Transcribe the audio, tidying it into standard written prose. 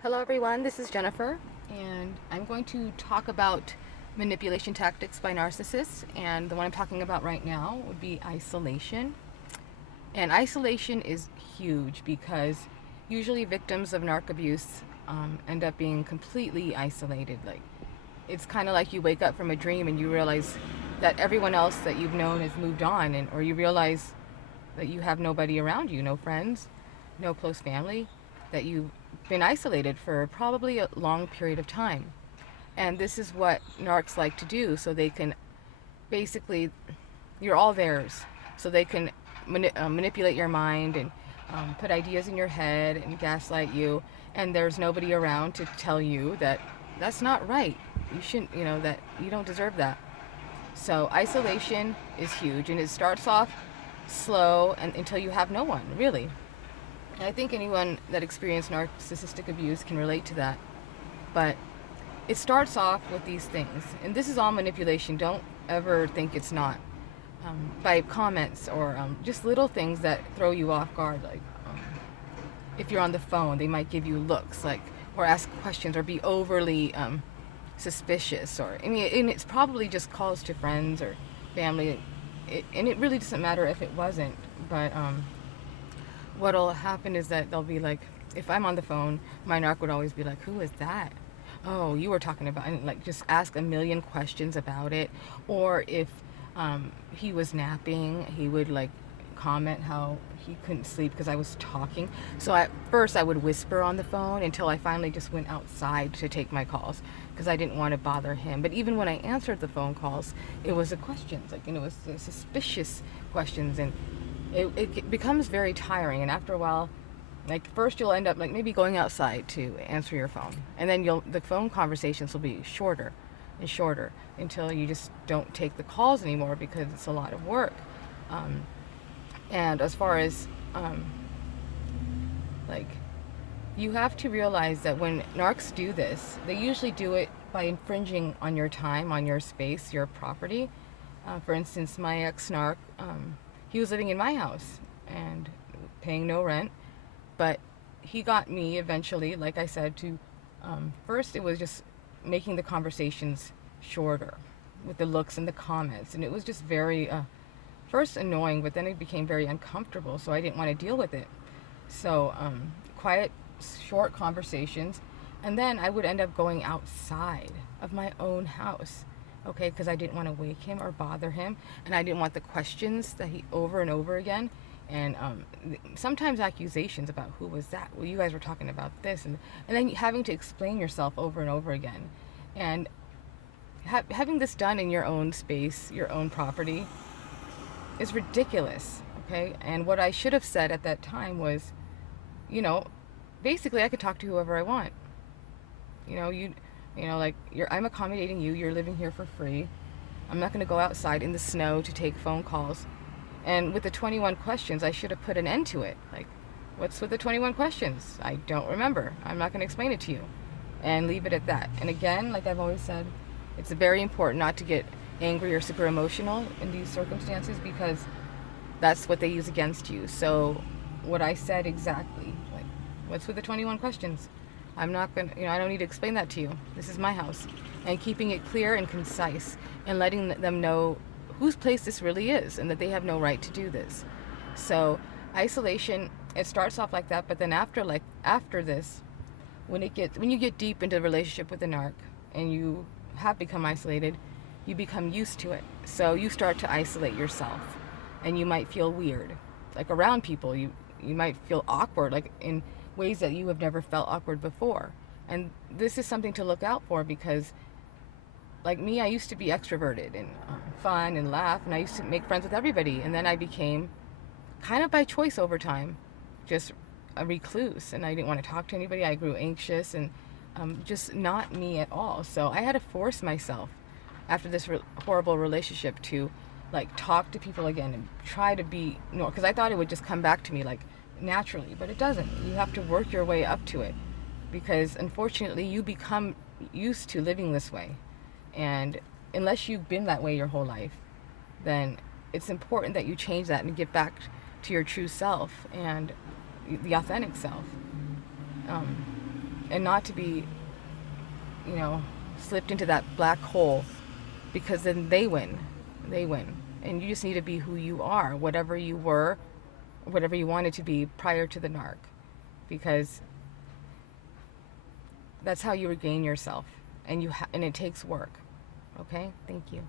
Hello everyone, this is Jennifer, and I'm going to talk about manipulation tactics by narcissists, and the one I'm talking about right now would be isolation. And isolation is huge because usually victims of narc abuse end up being completely isolated. Like, it's kind of like you wake up from a dream and you realize that everyone else that you've known has moved on, or you realize that you have nobody around you, no friends, no close family, that you've been isolated for probably a long period of time. And this is what narcs like to do, so they can basically, you're all theirs, so they can manipulate your mind and put ideas in your head and gaslight you. And there's nobody around to tell you that that's not right. You shouldn't, that you don't deserve that. So isolation is huge, and it starts off slow and until you have no one, really. And I think anyone that experienced narcissistic abuse can relate to that. But it starts off with these things, and this is all manipulation. Don't ever think it's not. By comments or just little things that throw you off guard, like if you're on the phone, they might give you looks, like, or ask questions, or be overly suspicious, or I mean, and it's probably just calls to friends or family, and it really doesn't matter if it wasn't. But what'll happen is that they'll be like, if I'm on the phone, my narc would always be like, "Who is that? Oh, you were talking about," and like just ask a million questions about it. Or if he was napping, he would like comment how he couldn't sleep because I was talking. So at first I would whisper on the phone until I finally just went outside to take my calls because I didn't want to bother him. But even when I answered the phone calls, it was the questions, like, it was the suspicious questions, and it becomes very tiring. And after a while, like, first you'll end up like maybe going outside to answer your phone, and then the phone conversations will be shorter and shorter until you just don't take the calls anymore because it's a lot of work. And as far as like, you have to realize that when narcs do this, they usually do it by infringing on your time, on your space, your property. For instance, my ex-narc, he was living in my house and paying no rent, but he got me eventually, like I said, to first it was just making the conversations shorter with the looks and the comments, and it was just very first annoying, but then it became very uncomfortable, so I didn't want to deal with it. So quiet, short conversations, and then I would end up going outside of my own house, okay, because I didn't want to wake him or bother him, and I didn't want the questions that he over and over again, and sometimes accusations about who was that. Well, you guys were talking about this, and then having to explain yourself over and over again, and having this done in your own space, your own property, is ridiculous. Okay, and what I should have said at that time was, you know, basically I could talk to whoever I want. Like, I'm accommodating you. You're living here for free. I'm not going to go outside in the snow to take phone calls. And with the 21 questions, I should have put an end to it. Like, what's with the 21 questions? I don't remember. I'm not going to explain it to you. And leave it at that. And again, like I've always said, it's very important not to get angry or super emotional in these circumstances, because that's what they use against you. So what I said exactly, like, what's with the 21 questions? I'm not going to, I don't need to explain that to you. This is my house. And keeping it clear and concise, and letting them know whose place this really is, and that they have no right to do this. So isolation, it starts off like that, but then after this, when you get deep into the relationship with the narc and you have become isolated, you become used to it. So you start to isolate yourself, and you might feel weird, like around people. You might feel awkward, like in ways that you have never felt awkward before. And this is something to look out for, because like me, I used to be extroverted and fun and laugh, and I used to make friends with everybody. And then I became, kind of by choice over time, just a recluse, and I didn't want to talk to anybody. I grew anxious and just not me at all. So I had to force myself after this horrible relationship to like talk to people again and try to be normal, because I thought it would just come back to me like naturally, but it doesn't. You have to work your way up to it, because unfortunately you become used to living this way, and unless you've been that way your whole life, then it's important that you change that and get back to your true self and the authentic self. and not to be, slipped into that black hole, because then they win. They win. And you just need to be who you are, whatever you were, whatever you wanted to be prior to the narc, because that's how you regain yourself, and it takes work. Okay? Thank you.